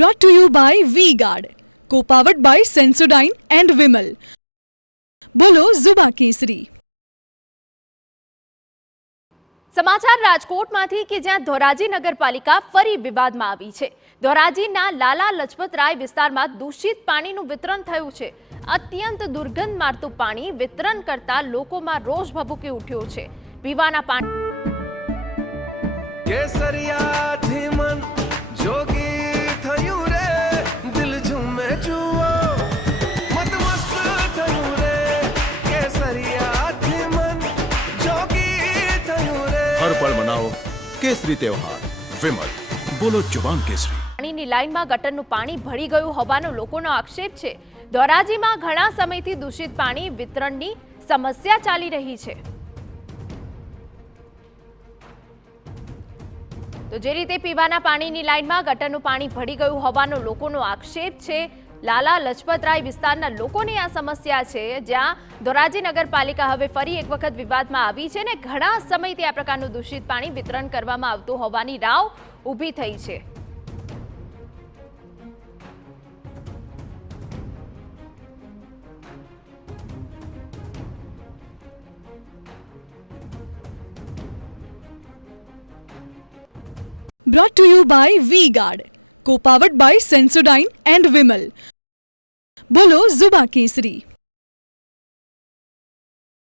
Brought to you by V-Guard, co-powered by Sensodyne and Vimal. બોલો ઝુબા કેસરી. સમાચાર રાજકોટમાંથી કે જ્યાં ધોરાજી નગરપાલિકા ફરી વિવાદમાં આવી છે. ધોરાજીના લાલા લજપતરાય વિસ્તારમાં દૂષિત પાણીનું વિતરણ થયું છે. અત્યંત દુર્ગંધ મારતું પાણી વિતરણ કરતા લોકોમાં રોષ ભભૂકી ઉઠ્યો છે. પીવાના પાણી केसरी त्योहार विमल बोलो जुबान केसरी. પાણીની લાઈનમાં ગટરનું પાણી ભળી ગયું હોવાનો લોકોનો આક્ષેપ છે. ધોરાજીમાં ઘણા સમયથી દૂષિત પાણી વિતરણની સમસ્યા ચાલી રહી છે. તો જે રીતે પીવાના પાણીની લાઈનમાં ગટરનું પાણી ભળી ગયું હોવાનો લોકોનો આક્ષેપ છે. લાલા લજપતરાય વિસ્તારના લોકોની આ સમસ્યા છે, જ્યાં ધોરાજી નગરપાલિકા હવે ફરી એક વખત વિવાદમાં આવી છે ને ઘણા સમયથી આ પ્રકારનું દૂષિત પાણી વિતરણ કરવામાં આવતું હોવાની રાવ ઊભી થઈ છે. Brought to you by V-Guard, co-powered by Sensodyne and Vimal. બોલો ઝુબા કેસરી.